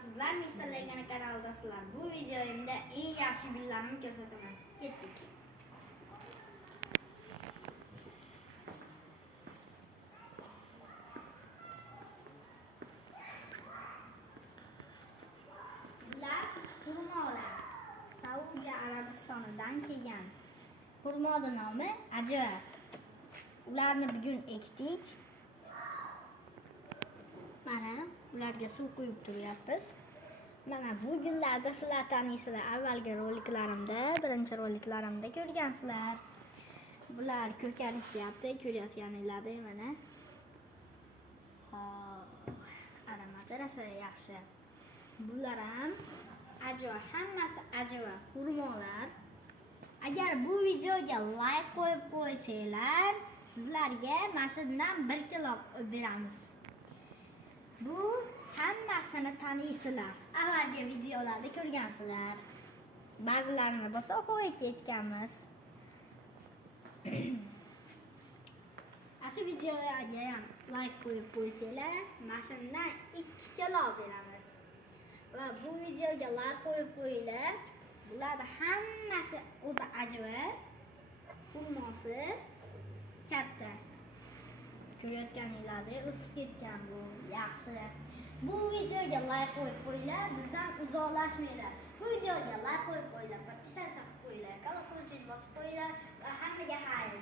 Sizlar Mr. Legana kanalidasizlar. Bu videomda eng yaxshi gullarni ko'rsataman. Ketdik. Bular xurmolar. Saudiya Arabistonidan kelgan. Xurmoning nomi ajoyib. Ularni bugun ekdik. Mana ularga suv quyib turyapmiz. Mana bu gullarda sizlar taniysizlar. Avvalgi roliklarimda, birinchi roliklarimda ko'rgansizlar. Bular ko'karishyapti, ko'rayotganinglardek mana. Aromati rosa yaxshi. Bular ham ajoyib, hammasi ajoyib xurmolar. Agar bu videoga like qo'yib qo'ysanglar, sizlarga mana shundan 1 kilo beramiz. Bu hammasini taniysizlar. Avvalgi videolarda ko'rgansizlar. Ba'zilarini bo'lsa qo'yib ketganmiz. Shu videoga ham like qo'yib qo'ysanglar, mana shundan 2 kilo beramiz. Va bu videoga like qo'yib qo'yinglar. Bular hammasi o'zi ajoyib. Xurmosi katta. Ko'rayotganinglardek o'sib ketgan bu yaxshi. Bu videoga like qo'yib qo'yinglar, bizdan uzoqlashmanglar. Bu videoga like qo'yib qo'yinglar, podpisatsiya qilib qo'yinglar, колокольчик bosib qo'yinglar va hammaga xayr.